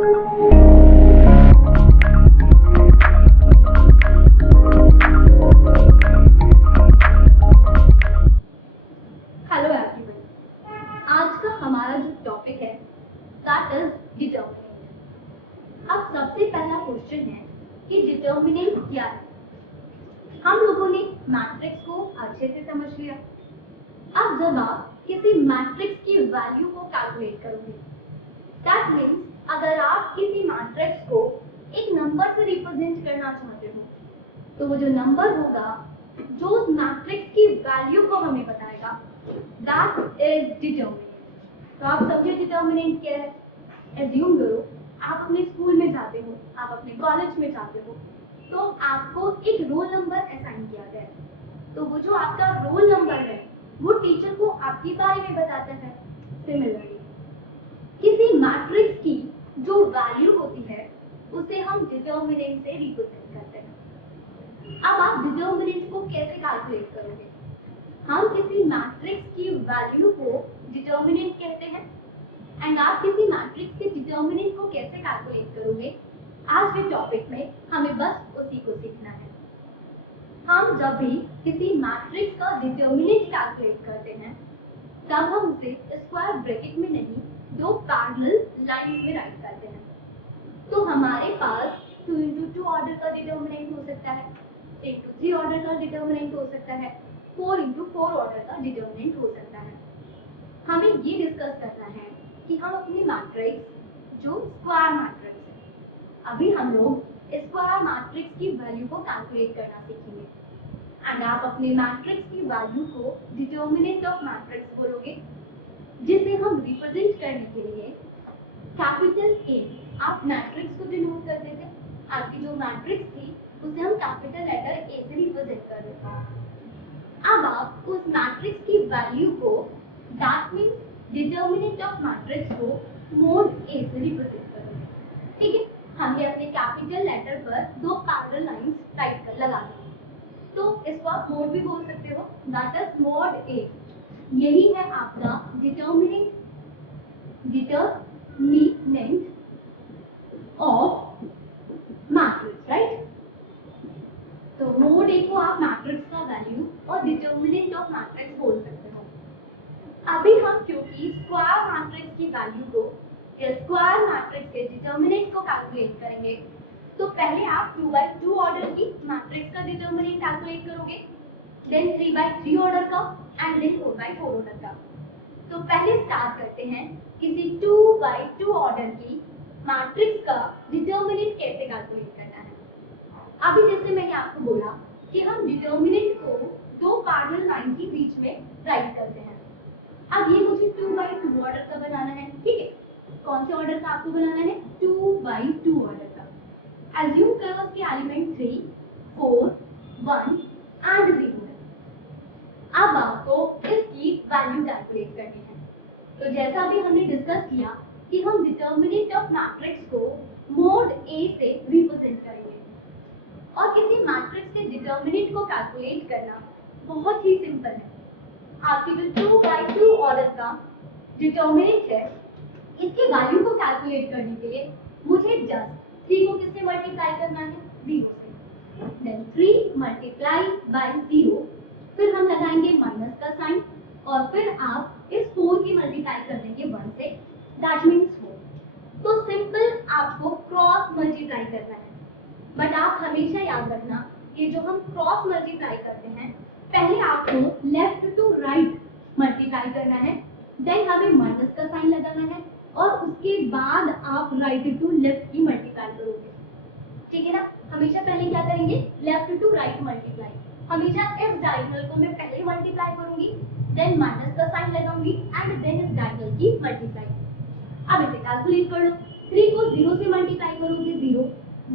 Hello everyone, आज का हमारा जो टॉपिक है दैट इज डिटर्मिनेंट। अब सबसे पहला क्वेश्चन है कि डिटर्मिनेंट क्या है। हम लोगों ने मैट्रिक्स को अच्छे से समझ लिया। अब जब आप किसी मैट्रिक्स की वैल्यू को कैलकुलेट करोगे, दैट मीन्स अगर आप किसी मैट्रिक्स को एक नंबर से रिप्रेजेंट करना चाहते हो, तो वो जो नंबर होगा जो उस मैट्रिक्स की वैल्यू को हमें बताएगा, दैट इज डिटर्मिनेंट। तो आप समझे डिटर्मिनेंट क्या है। एज्यूम करो आप अपने स्कूल में जाते हो, आप अपने कॉलेज में जाते हो, तो आपको एक रोल नंबर असाइन किया गया है। तो वो जो आपका रोल नंबर है वो टीचर को आपके बारे में बताता है। सिमिलरली किसी मैट्रिक्स की जो वैल्यू होती है उसे हम डिटर्मिनेंट से रिप्रेजेंट करते हैं। अब आप डिटर्मिनेंट को कैसे कैलकुलेट करोगे। हम किसी मैट्रिक्स की वैल्यू को डिटर्मिनेंट कहते हैं एंड आप किसी मैट्रिक्स के डिटर्मिनेंट को कैसे कैलकुलेट करोगे, आज के टॉपिक में हमें बस उसी को सीखना है। हम जब भी किसी मैट्रिक्स का डिटर्मिनेंट कैलकुलेट करते हैं तब हम उसे स्क्वायर ब्रैकेट में नहीं, दो पैरेलल लाइंस में राइट करते हैं। तो हमारे पास 2 into 2 ऑर्डर का डिटर्मिनेंट हो सकता है, 3 into 3 ऑर्डर का डिटर्मिनेंट हो सकता है, 4 into 4 ऑर्डर का डिटर्मिनेंट हो सकता है। हमें ये डिस्कस करना है कि हम अपनी मैट्रिक्स जो स्क्वायर मैट्रिक्स है, अभी हम लोग स्क्वायर मैट्रिक्स की वैल्यू को कैलकुलेट करना सीखेंगे एंड आप अपने मैट्रिक्स की वैल्यू को डिटर्मिनेंट ऑफ मैट्रिक्स बोलोगे, जिसे हम रिप्रेजेंट करने के लिए कैपिटल ए आप मैट्रिक्स को डिनोट करते थे। आपकी जो मैट्रिक्स थी उसे हम कैपिटल लेटर ए से रिप्रेजेंट कर रहे थे। अब आप उस मैट्रिक्स की वैल्यू को, that means determinant of matrix को, मोड ए से रिप्रेजेंट करोगे। ठीक है, हमने अपने कैपिटल लेटर पर दो पैरेलल लाइंस राइट कर लगा दी, तो इसको आप मोड भी बोल सकते हो, दैट इज मोड ए। यही है आपका डिटर्मिनेंट ऑफ मैट्रिक्स, राइट। तो मोड ए को आप मैट्रिक्स का वैल्यू और डिटर्मिनेंट ऑफ मैट्रिक्स बोल सकते हो। अभी हम क्योंकि स्क्वायर मैट्रिक्स की वैल्यू को या स्क्वायर मैट्रिक्स के डिटर्मिनेंट को कैलकुलेट करेंगे, तो पहले आप 2/2 ऑर्डर की मैट्रिक्स का डिटर्मिनेंट कैलकुलेट करोगे, देन 3/3 ऑर्डर का एंड देन 4/4 ऑर्डर का। तो पहले स्टार्ट करते हैं किसी 2/2 ऑर्डर की मैट्रिक्स का डिटर्मिनेंट कैसे कैलकुलेट करना है। अभी जैसे मैंने आपको बोला कि हम डिटर्मिनेंट को दो पैरेलल लाइन के बीच में राइट करते हैं। अब ये मुझे 2/2 ऑर्डर का बनाना है, ठीक है। कौन से ऑर्डर का आपको बनाना है, 2/2 ऑर्डर का। एज्यूम करो उसके एलिमेंट 3, 4, 1 एंड 0 है। अब आपको इसकी वैल्यू कैलकुलेट करनी है। तो जैसा भी हमने डिस्कस किया कि हम डिटर्मिनेंट ऑफ मैट्रिक्स को मोड ए से रिप्रेजेंट करेंगे और किसी मैट्रिक्स के डिटर्मिनेंट को कैलकुलेट करना बहुत ही सिंपल है। आपकी जो 2/2 ऑर्डर का डिटर्मिनेंट है, इसके वैल्यू को कैलकुलेट करने के लिए मुझे जस्ट 3 को किससे मल्टीप्लाई करना है, 0 से। देन 3 मल्टीप्लाई बाय 0, फिर हम लगाएंगे माइनस का साइन और फिर आप इस 4 की मल्टीप्लाई कर देंगे 1 से, दैट मीन्स 4। तो सिंपल आपको क्रॉस मल्टीप्लाई करना है। बट आप हमेशा याद रखना, ये जो हम क्रॉस मल्टीप्लाई करते हैं, पहले आपको लेफ्ट टू राइट मल्टीप्लाई करना है, देन हमें माइनस का साइन लगाना है और उसके बाद आप राइट टू लेफ्ट की मल्टीप्लाई करोगे, ठीक है ना। हमेशा पहले क्या करेंगे, लेफ्ट टू राइट मल्टीप्लाई। हमेशा इस डायगोनल को मैं पहले मल्टीप्लाई करूंगी, देन माइनस का साइन लगाऊंगी एंड देन इस डायगोनल की मल्टीप्लाई। अब इसे कैलकुलेट कर लो, 3 को 0 से मल्टीप्लाई करोगे, 0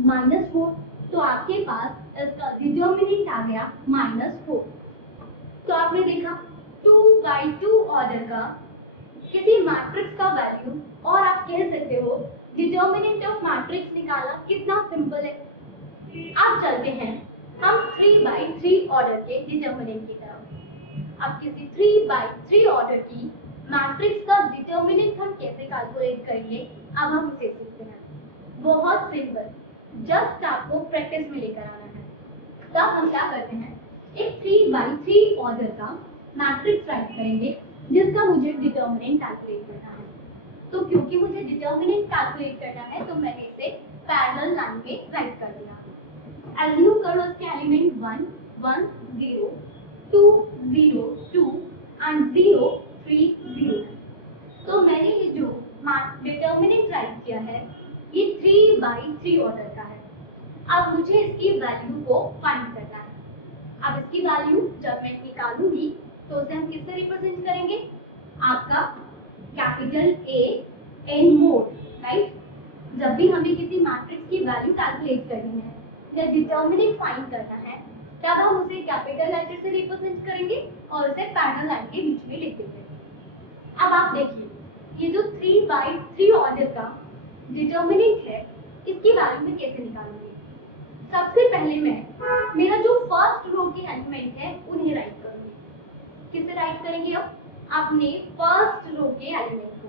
माइनस 4, तो आपके पास इसका डिटर्मिनेंट आ गया -4। तो आपने देखा 2/2 ऑर्डर का किसी मैट्रिक्स का वैल्यू और आप कह सकते हो डिटर्मिनेंट ऑफ मैट्रिक्स निकालना कितना सिंपल है। अब चलते हैं हम 3/3 ऑर्डर के डिटर्मिनेंट की तरफ। अब किसी 3/3 ऑर्डर की मैट्रिक्स का डिटर्मिनेंट हम कैसे कैलकुलेट करेंगे, अब हम उसे सीखते हैं। बहुत सिंपल, जस्ट आपको प्रैक्टिस में लेकर आना है। तब हम क्या करते हैं, एक 3x3 ऑर्डर का मैट्रिक्स राइट करेंगे जिसका मुझे डिटर्मिनेंट कैलकुलेट करना है। तो क्योंकि मुझे डिटर्मिनेंट कैलकुलेट करना है तो मैंने इसे पैरेलल लाइन में राइट कर दिया। एज्यूम करो इसके एलिमेंट 1 1 0 2 0 2 एंड 0 3 0। तो मैंने ये जो डिटर्मिनेंट राइट किया है ये 3x3 ऑर्डर का है। अब मुझे इसकी वैल्यू को फाइंड करना है। अब इसकी वैल्यू जब मैं निकालूंगी तो उसे हम किससे रिप्रेजेंट करेंगे, आपका capital A n mode, right. जब भी हमें किसी मैट्रिक्स की वैल्यू कैलकुलेट करनी है या डिटर्मिनेंट फाइंड करना है तब हम उसे कैपिटल लेटर से रिप्रेजेंट करेंगे और उसे पैरेलल लाइन के बीच में लिख देंगे। अब आप देखिए ये जो 3x3 ऑर्डर का डिटर्मिनेंट है इसकी वैल्यू मैं कैसे निकालूंगी। सबसे पहले मैं मेरा जो फर्स्ट रो के एलिमेंट है उन्हें राइट करूंगी। किसे राइट करेंगे, अब अपने फर्स्ट रो के एलिमेंट को।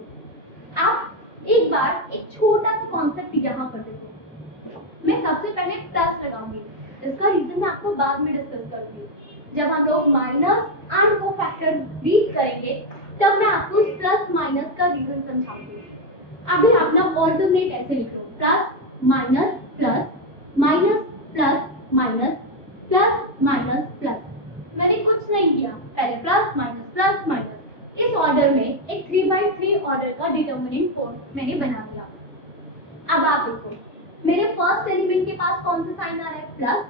आप एक बार एक छोटा सा कॉन्सेप्ट यहाँ पर देखो, मैं सबसे पहले प्लस लगाऊंगी। इसका रीजन मैं आपको बाद में डिस्कस करूंगी। जब हम लोग माइनस एंड को फैक्टर रीड करेंगे तब मैं आपको प्लस माइनस का रीजन समझाऊंगी। अभी आप ना ऑल्टरनेट ऐसे लिख लो, plus minus plus minus plus minus plus minus plus. मैंने कुछ नहीं किया, पहले प्लस माइनस इस ऑर्डर में एक 3x3 ऑर्डर का डिटर्मिनेंट फॉर्म मैंने बना दिया। अब आप देखो मेरे फर्स्ट एलिमेंट के पास कौन सा साइन आ रहा है, प्लस,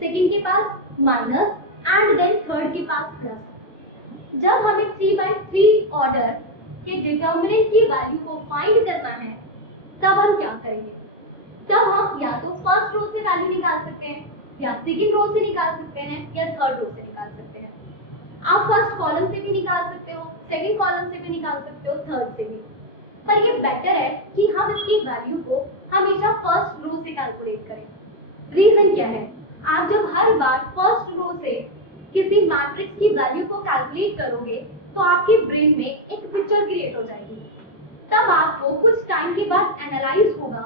सेकंड के पास माइनस एंड देन थर्ड के पास प्लस। जब हमें 3x3 ऑर्डर के डिटर्मिनेंट की वैल्यू को फाइंड करना है तब हम क्या करेंगे, तब हम या तो फर्स्ट रो से वैल्यू निकाल सकते हैं या सेकंड रो से निकाल सकते हैं या थर्ड रो से निकाल सकते हैं। आप फर्स्ट कॉलम से भी निकाल सकते हो, सेकंड कॉलम से भी निकाल सकते हो, थर्ड से भी। पर ये बेटर है कि हम इसकी वैल्यू को हमेशा फर्स्ट रो से कैलकुलेट करें। रीजन क्या है, आप जब हर बार फर्स्ट रो से किसी मैट्रिक्स की वैल्यू को कैलकुलेट करोगे तो आपके ब्रेन में एक पिक्चर क्रिएट हो जाएगी। तब आपको कुछ टाइम के बाद एनालाइज होगा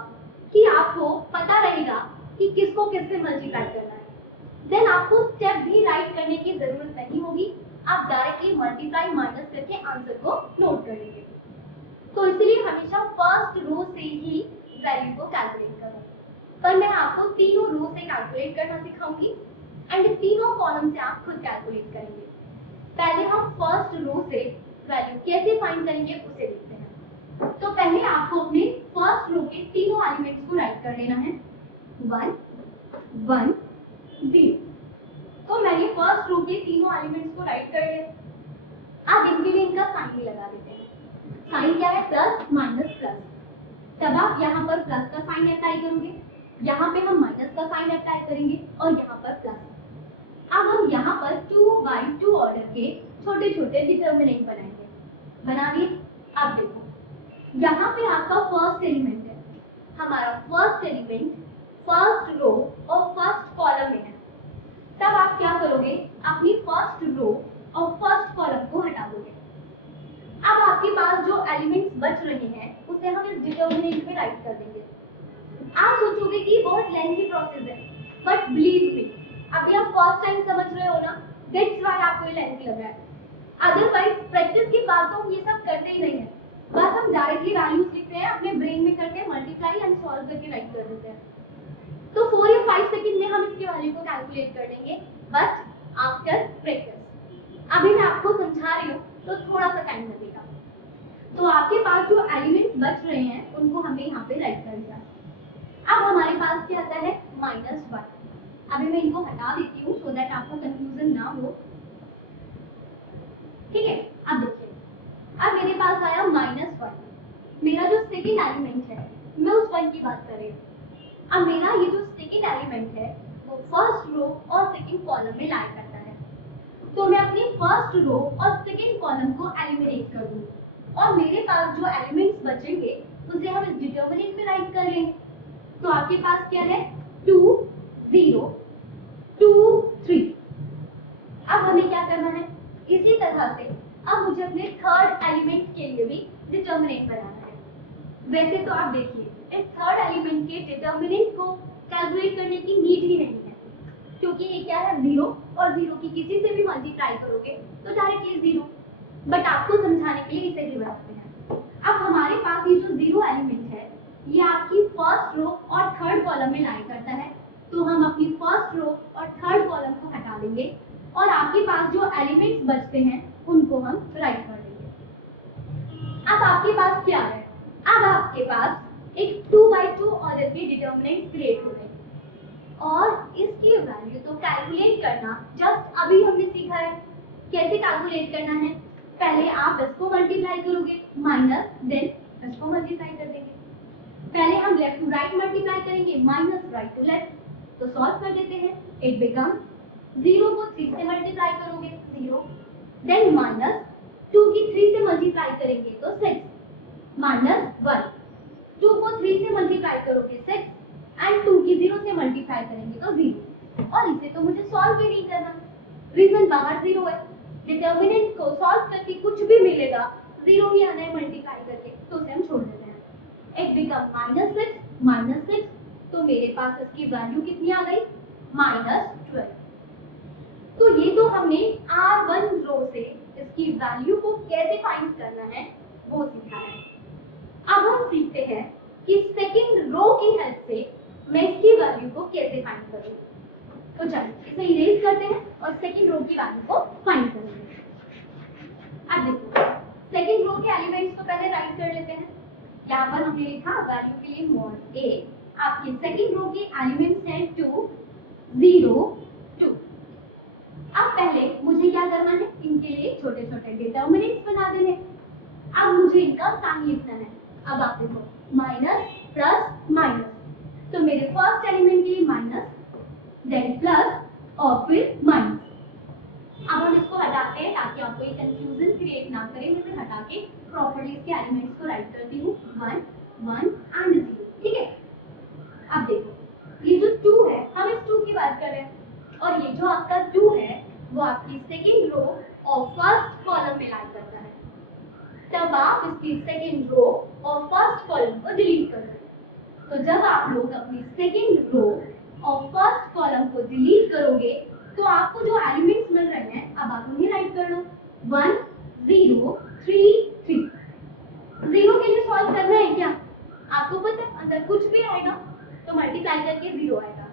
कि आपको पता रहेगा कि किसको किससे मल्टीप्लाई करना है। देन आपको स्टेप भी राइट करने की जरूरत नहीं होगी, आप डायरेक्टली मल्टीप्लाई माइनस करके आंसर को नोट कर लेंगे। तो इसलिए हमेशा फर्स्ट रो से ही वैल्यू को कैलकुलेट करो। पर मैं आपको तीनों रो से कैलकुलेट करना सिखाऊंगी एंड तीनों कॉलम से आप खुद कैलकुलेट करेंगे। पहले हम फर्स्ट रो से वैल्यू कैसे फाइंड करेंगे उसे देखते हैं। तो पहले आपको अपने फर्स्ट रो के तीनों एलिमेंट्स को राइट कर लेना है, 1 1 0। तो मैंने फर्स्ट रो के तीनों एलिमेंट्स को राइट कर लिया। अब इनके लिए इनका साइन भी लगा देते हैं। साइन क्या है, प्लस माइनस प्लस। तब आप यहाँ पर प्लस का साइन अप्लाई करोगे, यहाँ पे हम माइनस का साइन अप्लाई करेंगे और यहाँ पर प्लस। अब हम यहाँ पर 2x2 ऑर्डर के छोटे छोटे डिटर्मिनेंट बनाएंगे। बना दिए। अब देखो यहाँ पे आपका फर्स्ट एलिमेंट है, हमारा फर्स्ट एलिमेंट फर्स्ट रो और फर्स्ट कॉलम में है। तब आप क्या करोगे, अपनी फर्स्ट रो और फर्स्ट कॉलम को हटा दोगे। अब आपके पास जो एलिमेंट्स बच रहे हैं उसे हम इस डिटर्मिनेंट में राइट कर देंगे। आप सोचोगे कि बहुत लेंथी प्रोसेस है, बट बिलीव मी अभी आप फर्स्ट टाइम समझ रहे हो ना, दैट्स व्हाई आपको ये लेंथी लग रहा है। अदरवाइज प्रैक्टिस के बाद तो हम ये सब करते ही नहीं है, बस हम डायरेक्टली वैल्यूज लिखते हैं, अपने ब्रेन में करके मल्टीप्लाई एंड सॉल्व करके राइट कर देते हैं। तो 4 या 5 सेकंड में हम इसकी वैल्यू को कैलकुलेट कर लेंगे, बट आफ्टर प्रैक्टिस। अभी मैं आपको समझा रही हूँ तो थोड़ा सा टाइम लगेगा। तो आपके पास जो एलिमेंट्स बच रहे हैं उनको हमने यहाँ पे राइट कर दिया। अब हमारे पास क्या आता है, -1। अभी मैं इनको हटा देती हूँ सो दैट आपको कंफ्यूजन ना हो, ठीक है। अब देखिए अब मेरे पास आया -1। मेरा जो सेकंड एलिमेंट है मैं उस 1 की बात कर रही हूँ। अब मेरा ये जो सेकंड एलिमेंट है वो फर्स्ट रो और सेकंड कॉलम में लाई करता है। तो मैं अपनी फर्स्ट रो और सेकंड कॉलम को एलिमिनेट कर दूंगी और मेरे पास जो एलिमेंट्स बचेंगे उसे हम इस डिटर्मिनेंट में राइट कर लेंगे। तो आपके पास क्या है, 2 0 2 3। अब हमें क्या करना है, इसी तरह से अब मुझे अपने थर्ड एलिमेंट के लिए भी डिटर्मिनेंट बनाना है। वैसे तो आप देखिए इस थर्ड एलिमेंट के डिटर्मिनेंट को कैलकुलेट करने की नीड ही नहीं है, क्योंकि ये क्या है, 0, और 0 की किसी से भी मल्टीप्लाई करोगे तो डायरेक्टली 0। बट आपको समझाने के लिए इसे भी बनाते हैं। अब हमारे पास ये जो 0 एलिमेंट है ये आपकी फर्स्ट रो और थर्ड कॉलम में लाई करता है, तो हम अपनी फर्स्ट रो और थर्ड कॉलम को हटा देंगे और आपके पास जो एलिमेंट्स बचते हैं उनको हम राइट कर देंगे। अब आपके पास क्या है, अब आपके पास एक 2x2 ऑर्डर के डिटर्मिनेंट्स क्रिएट हो गए और इसकी वैल्यू तो कैलकुलेट करना जस्ट अभी हमने सीखा है। कैसे कैलकुलेट करना है, पहले आप इसको मल्टीप्लाई करोगे माइनस, देन इसको मल्टीप्लाई कर देंगे। पहले हम लेफ्ट टू राइट मल्टीप्लाई करेंगे, माइनस राइट टू लेफ्ट, तो सॉल्व कर देते हैं। इट बिकम 0 को 3 से मल्टीप्लाई करोगे 0, देन माइनस 2 की 3 से मल्टीप्लाई करेंगे तो 6, माइनस 1, 2 को 3 से मल्टीप्लाई करोगे 6 एंड 2 की 0 से मल्टीप्लाई करेंगे तो 0। और इसे तो मुझे सॉल्व भी नहीं करना, रीजन बाहर 0 है, डिटर्मिनेंट को सॉल्व करके कुछ भी मिलेगा 0 ही आना है मल्टीप्लाई करके, तो उसे हम छोड़ देते हैं। इट बिकम -6, तो मेरे पास इसकी वैल्यू कितनी आ गई, -12। तो ये तो हमने R1 रो से इसकी वैल्यू को कैसे फाइंड करना है वो सीखा है। अब हम सीखते हैं कि सेकंड रो की हेल्प से मैं इसकी वैल्यू को कैसे फाइंड करूं। तो चलिए इसे इरेज करते हैं और सेकंड रो की वैल्यू को फाइंड करेंगे। अब देखो सेकंड रो के एलिमेंट्स को पहले राइट कर लेते हैं। यहाँ पर हमने लिखा वैल्यू के लिए mod a, आपके सेकंड रो के एलिमेंट्स हैं 2, 0, 2। अब पहले मुझे क्या करना है, इनके लिए छोटे छोटे डिटर्मिनेंट्स बना देने। अब मुझे इनका साइन लिखना है। अब आप देखो माइनस प्लस माइनस, तो मेरे फर्स्ट एलिमेंट के लिए माइनस, देन प्लस और फिर माइनस। अब हम इसको हटाते हैं ताकि आपको ये कंफ्यूजन क्रिएट ना करे। मैं इसे हटा के प्रॉपर्टीज के एलिमेंट्स को राइट करती हूँ 1, 1 एंड 0, ठीक है। अब देखो ये जो 2 है, हम इस 2 की बात कर रहे हैं और ये जो आपका 2 है वो आपकी सेकंड रो और फर्स्ट कॉलम में लाई करता है। तब आप इसकी सेकंड रो और फर्स्ट कॉलम को डिलीट कर देंगे। तो जब आप लोग अपनी सेकंड रो और फर्स्ट कॉलम को डिलीट करोगे तो आपको जो एलिमेंट्स मिल रहे हैं अब आप उन्हें राइट कर लो 1, 0, 3, 3। 0 के लिए सॉल्व करना है क्या, आपको पता है अंदर कुछ भी आएगा तो मल्टीप्लाई करके 0 आएगा,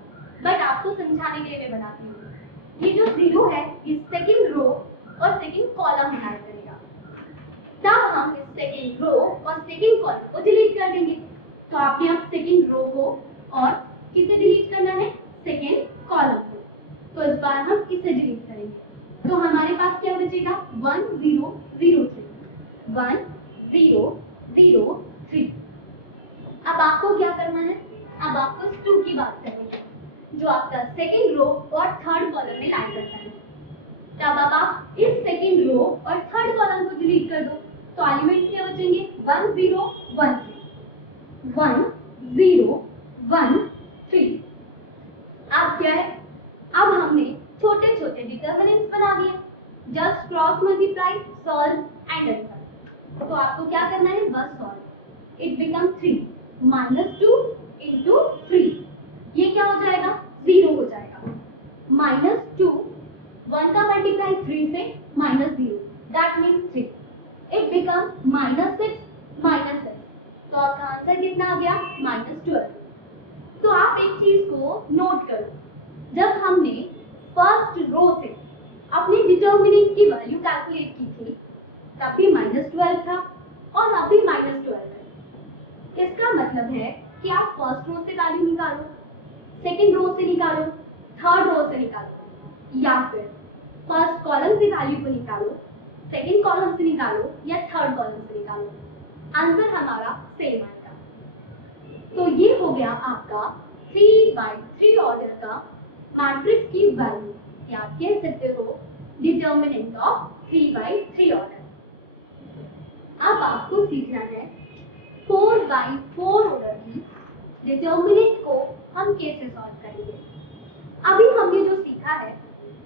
बट आपको समझाने के लिए मैं बताती हूँ। ये जो 0 है ये सेकंड रो और सेकंड कॉलम में ऐड करेगा, तब हम इस सेकंड रो और सेकंड कॉलम को डिलीट कर देंगे। तो आपने अब सेकंड रो को और किसे डिलीट करना है, सेकंड कॉलम को। तो इस बार हम किसे डिलीट करेंगे, तो हमारे पास क्या बचेगा 1, 0, 0, 3, 1, 0, 0, 3। अब आपको क्या करना है, अब आपको इस 2 की बात करनी है जो आपका सेकंड रो और थर्ड कॉलम में लाई करता है। तब अब आप इस सेकंड रो और थर्ड कॉलम को डिलीट कर दो, तो एलिमेंट्स क्या बचेंगे 1, 0, 1, 3, 1, 0, 1, 3। अब क्या है, अब हमने छोटे छोटे डिटर्मिनेंट्स बना दिए, just cross multiply, solve and answer. तो आपको क्या करना है, बस सॉल्व। इट बिकम 3, -2 into 3, ये क्या हो जाएगा 0 हो जाएगा। -2, 1 का मल्टीप्लाई 3 से -0, दैट मीन्स 3। इट बिकम -6, -6, तो आपका आंसर कितना आ गया -12। तो आप एक चीज को नोट करो, जब हमने फर्स्ट रो से अपने डिटर्मिनेंट की वैल्यू कैलकुलेट की थी तब भी -12 था और अब भी -12 है। इसका मतलब है कि आप फर्स्ट रो से वैल्यू निकालो, सेकंड रो से निकालो, थर्ड रो से निकालो, या फिर फर्स्ट कॉलम से वैल्यू को निकालो, सेकंड कॉलम से निकालो या थर्ड कॉलम से निकालो, आंसर हमारा सेम आएगा। तो ये हो गया आपका 3/3 ऑर्डर का मैट्रिक्स की वैल्यू, या आप कह सकते हो डिटर्मिनेंट ऑफ 3/3 ऑर्डर। अब आपको सीखना है 4/4 ऑर्डर की डिटर्मिनेंट को हम कैसे सॉल्व करेंगे। अभी हमने जो सीखा है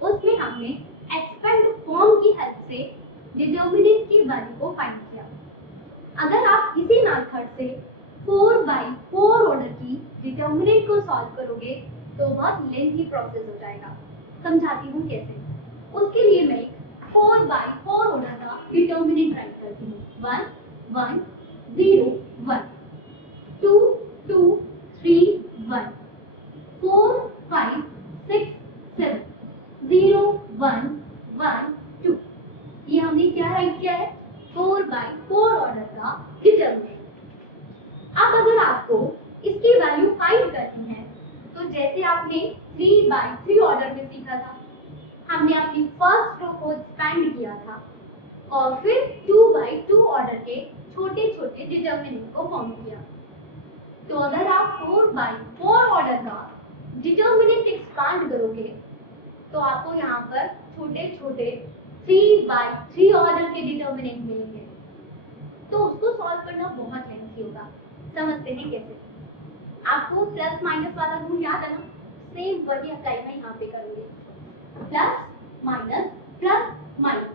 उसमें हमने एक्सपेंड फॉर्म की हेल्प से डिटर्मिनेंट की वैल्यू को फाइंड किया। अगर आप इसी मेथड से 4/4 को सॉल्व करोगे तो बहुत लेंथी प्रोसेस हो जाएगा। समझाती हूँ कैसे। उसके लिए मैं 4/4 ऑर्डर का डिटर्मिनेंट राइट करती हूँ। 1 1 0 1 2 2 3 1 4 5 6 7 0 1 1 2। ये हमने क्या राइट किया है? 4/4 ऑर्डर का डिटर्मिनेंट। अब अगर आपको इसकी वैल्यू फाइंड करनी है तो जैसे आपने 3/3 ऑर्डर में सीखा था, हमने अपनी फर्स्ट रो को एक्सपेंड किया था और फिर 2/2 ऑर्डर के छोटे छोटे डिटर्मिनेंट को फॉर्म किया। तो अगर आप 4/4 ऑर्डर का डिटर्मिनेंट एक्सपांड करोगे तो आपको यहाँ पर छोटे छोटे 3/3 ऑर्डर के डिटर्मिनेंट मिलेंगे। तो उसको सॉल्व करना बहुत लेंथी होगा। समझते हैं कैसे। आपको प्लस माइनस वाला रूल याद है ना? सेम वही अप्लाई मैं यहाँ पे करूंगी। Plus minus.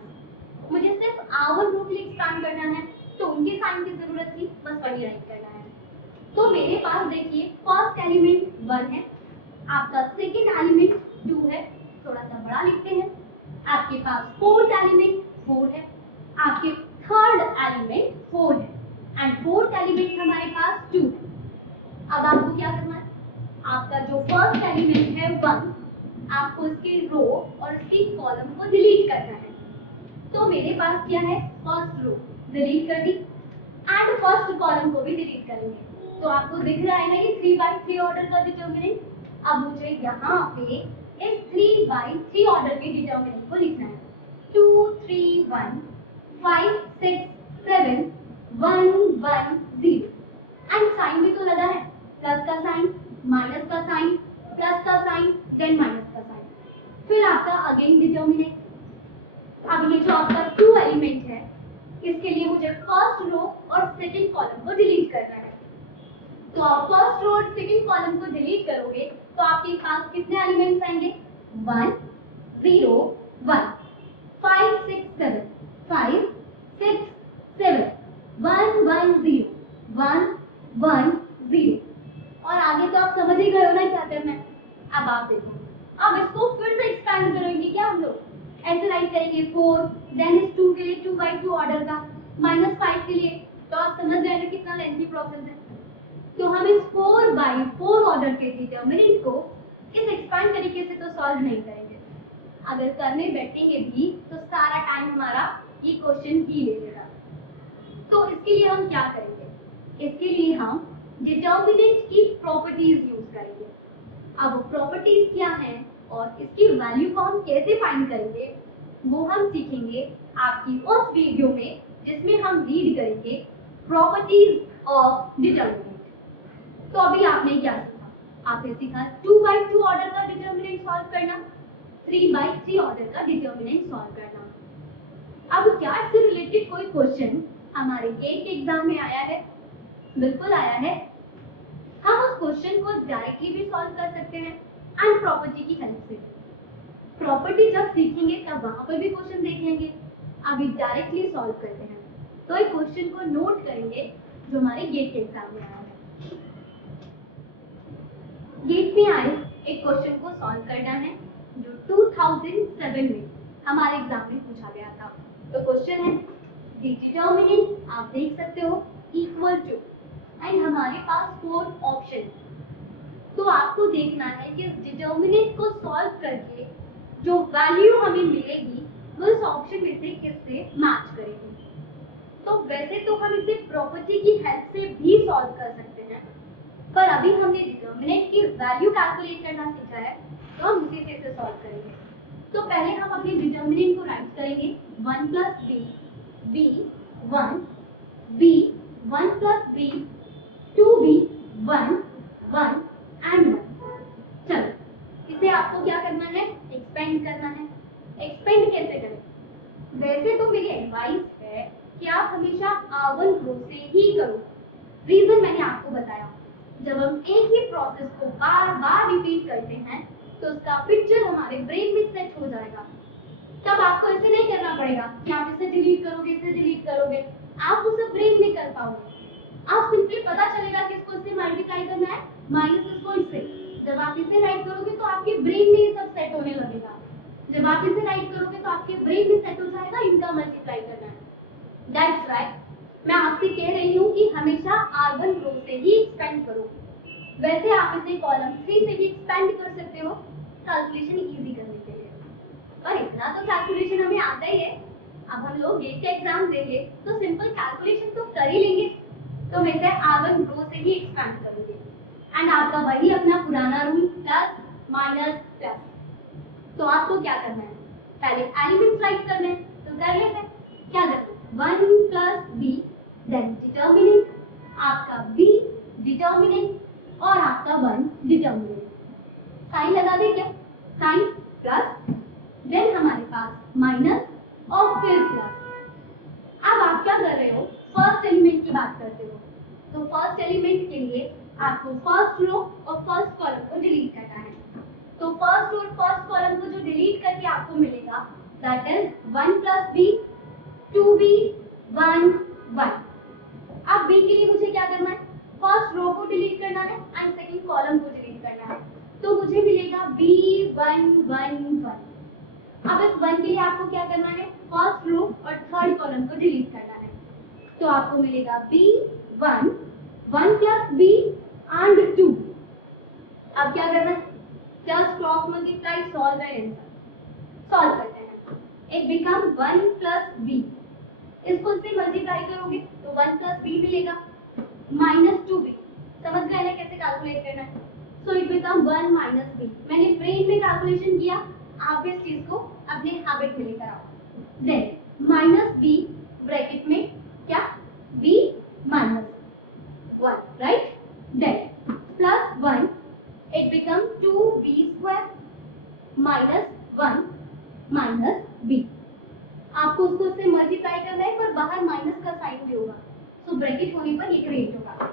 मुझे सिर्फ आवर रो के लिए एक्सपांड करना है तो उनके साइन की जरूरत थी, बस वही राइट करना है। तो मेरे पास देखिए फर्स्ट एलिमेंट 1 है, आपका सेकंड एलिमेंट 2 है, थोड़ा सा बड़ा लिखते हैं। आपके पास फोर्थ एलिमेंट 4 है, आपके थर्ड एलिमेंट 4 है एंड फोर्थ एलिमेंट हमारे पास 2 है। अब आपको क्या करना है? आपका जो फर्स्ट एलिमेंट है 1, आपको इसकी रो और इसकी कॉलम को डिलीट करना है। तो मेरे पास क्या है? फर्स्ट रो डिलीट कर दी एंड फर्स्ट कॉलम को भी डिलीट करेंगे। तो आपको दिख रहा है ना ये 3/3 ऑर्डर का डिटर्मिनेंट। अब मुझे यहाँ पे इस 3/3 ऑर्डर के डिटर्मिनेंट को लिखना है। 2 3 1 5 6 7 1 1 0 एंड साइन भी तो लगा है, प्लस का साइन, माइनस का साइन, प्लस का साइन, देन माइनस का साइन, फिर आपका अगेन डिटर्मिनेंट। अब ये जो आपका 2 एलिमेंट है, इसके लिए मुझे फर्स्ट रो और सेकंड कॉलम को डिलीट करना है। तो आप फर्स्ट रो और सेकंड कॉलम को डिलीट करोगे तो आपके पास कितने एलिमेंट्स आएंगे? 1 0 1 5 6 7 5 6 7 1 1 0 1 1 0। और आगे तो आप समझ ही गए हो ना क्या करना है। अब आप देखो, अब इसको फिर से एक्सपेंड करेंगे क्या हम लोग? ऐसे राइट करेंगे 4, देन इस 2 के लिए 2/2 ऑर्डर का, -5 के लिए। तो आप समझ रहे हैं कितना लेंथी प्रोसेस है। तो हम इस 4/4 ऑर्डर के डिटर्मिनेंट को इस एक्सपेंड तरीके से तो सॉल्व नहीं करेंगे। अगर करने बैठेंगे भी तो सारा टाइम हमारा ये क्वेश्चन ही ले लेगा। तो इसके लिए हम क्या करेंगे? इसके लिए हम डिटर्मिनेंट की प्रॉपर्टीज यूज करेंगे। अब प्रॉपर्टीज क्या हैं और इसकी वैल्यू को हम कैसे फाइंड करेंगे वो हम सीखेंगे आपकी उस वीडियो में जिसमें हम रीड करेंगे प्रॉपर्टीज ऑफ डिटर्मिनेंट। तो अभी आपने क्या सीखा? आपने सीखा 2/2 ऑर्डर का डिटर्मिनेंट सॉल्व करना, 3/3 ऑर्डर का डिटर्मिनेंट सॉल्व करना। अब क्या इससे रिलेटेड कोई क्वेश्चन हमारे गेट के एग्जाम में आया है? बिल्कुल आया है। हम उस क्वेश्चन को डायरेक्टली भी सॉल्व कर सकते हैं एंड प्रॉपर्टी की हेल्प से। प्रॉपर्टी जब सीखेंगे तब वहां पर भी क्वेश्चन देख लेंगे। अभी डायरेक्टली सॉल्व करते हैं तो एक क्वेश्चन को नोट करेंगे जो हमारे गेट के एग्जाम में आया है। गेट में आए एक क्वेश्चन को सॉल्व करना है जो 2007 में हमारे एग्जाम में पूछा गया था। तो क्वेश्चन है डिटर्मिनेंट, आप देख सकते हो, इक्वल टू एंड हमारे पास 4 ऑप्शन। तो आपको देखना है कि इस डिटर्मिनेंट को सॉल्व करके जो वैल्यू हमें मिलेगी वो इस ऑप्शन में से किससे मैच करेगी। तो वैसे तो हम इसे प्रॉपर्टी की हेल्प से भी सॉल्व कर सकते हैं, पर अभी हमने डिटर्मिनेंट की वैल्यू कैलकुलेट करना सीखा है तो हम उसी से सॉल्व करेंगे। तो पहले हम अपने डिटर्मिनेंट को राइट करेंगे 1 + b, b 1, b 1 + b 2b 1 1 and 1। चलो इसे आपको क्या करना है? एक्सपेंड करना है। एक्सपेंड कैसे करें? वैसे तो मेरी एडवाइस है कि आप हमेशा आवर रो से ही करो। रीजन मैंने आपको बताया, जब हम एक ही प्रोसेस को बार बार रिपीट करते हैं तो उसका पिक्चर हमारे ब्रेन में सेट हो जाएगा। तब आपको ऐसे नहीं करना पड़ेगा कि आप इसे डिलीट करोगे, इसे डिलीट करोगे, आप उसे ब्रेन में कर पाओगे। आप सिंपली पता चलेगा कि इसको इससे मल्टीप्लाई करना है, माइनस इसको इससे, आप इसे राइट करोगे तो आपके ब्रेन में ये सब सेट होने लगेगा। जब आप इसे राइट करोगे तो आपके ब्रेन में सेट हो जाएगा इनका मल्टीप्लाई करना है। दैट्स राइट, मैं आपसे कह रही हूँ कि हमेशा R1 रो से ही एक्सपेंड करो। वैसे आप इसे कॉलम 3 से भी एक्सपेंड कर सकते हो कैलकुलेशन इजी करने के लिए, पर इतना तो कैलकुलेशन हमें आता ही है। अब हम लोग गेट का एग्जाम देंगे तो सिंपल कैलकुलेशन तो कर ही लेंगे, तो मैं इसे R1 रो से ही एक्सपेंड करूंगी। एंड आपका वही अपना पुराना रूल प्लस माइनस प्लस। तो आपको क्या करना है, पहले एलिमेंट्स राइट करने हैं, तो कर लेते हैं। क्या करना है, 1 प्लस बी, देन डिटर्मिनेंट, आपका b डिटर्मिनेंट और आपका 1 डिटर्मिनेंट। साइन लगा दे क्या, साइन प्लस, देन हमारे पास माइनस और फिर प्लस। अब आप क्या कर रहे हो, फर्स्ट एलिमेंट की बात करते हो, तो फर्स्ट एलिमेंट के लिए आपको फर्स्ट रो और फर्स्ट कॉलम को डिलीट करना है। तो फर्स्ट रो और फर्स्ट कॉलम को जो डिलीट करके आपको मिलेगा that is 1 plus B, 2b, 1 1। अब b के लिए मुझे क्या करना है, फर्स्ट रो को डिलीट करना है एंड सेकंड कॉलम को डिलीट करना है, तो मुझे मिलेगा b 1 1 1। अब इस 1 के लिए आपको क्या करना है, फर्स्ट रो और थर्ड कॉलम को डिलीट करना है, तो आपको मिलेगा b 1 1 प्लस b एंड 2। अब क्या करना है, just cross multiply, solve and answer. Solve करते हैं, इट बिकम 1 प्लस b, इसको इससे मल्टीप्लाई करोगे तो 1 प्लस b मिलेगा माइनस 2b। समझ गए ना कैसे कैलकुलेट करना है, सो इट बिकम 1 माइनस b। मैंने ब्रेन में कैलकुलेशन किया, आप इस चीज को अपने हैबिट में लेकर आओ। देन माइनस b ब्रैकेट में क्या, b minus 1 right, then plus 1, it become 2b square minus 1 minus b। आपको उसको उससे मल्टीप्लाई करना है पर बाहर माइनस का साइन भी होगा, सो ब्रैकेट होने पर ये क्रिएट होगा।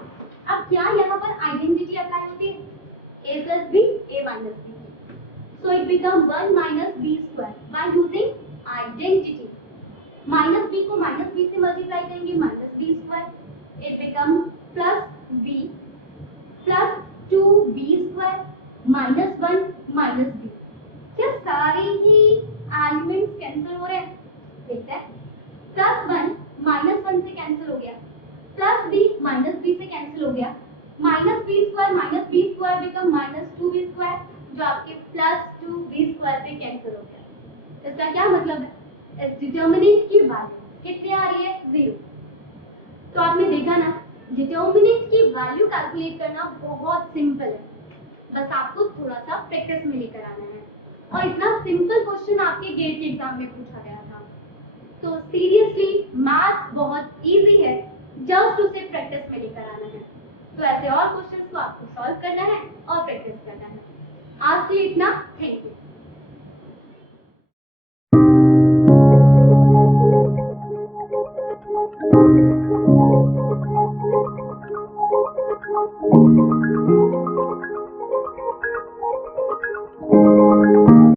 अब क्या यहाँ पर आइडेंटिटी अप्लाई होती है, a plus B a minus B, so it become 1 minus B square by using identity. Minus B को माइनस बी से मल्टीप्लाई करेंगे minus B square, it become plus B plus 2b square minus 1 minus B. क्या सारे ही elements cancel हो रहे हैं, देखते हैं। प्लस 1 माइनस 1 से कैंसिल हो गया, प्लस b माइनस b से कैंसिल हो गया, minus b square become minus 2b square, जो आपके प्लस 2b स्क्वायर से कैंसिल हो गया। इसका क्या मतलब है, इस डिटर्मिनेंट की वैल्यू कितनी आ रही है, 0। तो आपने देखा ना, डिटर्मिनेंट की वैल्यू कैलकुलेट करना बहुत सिंपल है, बस आपको थोड़ा सा प्रैक्टिस में लेकर आना है। और इतना सिंपल क्वेश्चन आपके गेट के एग्जाम में पूछा गया था, तो सीरियसली मैथ बहुत इजी है, जस्ट उसे प्रैक्टिस में लेकर आना है। तो ऐसे और क्वेश्चंस को आपको सॉल्व करना है और प्रैक्टिस करना है। आज के लिए इतना, थैंक यू।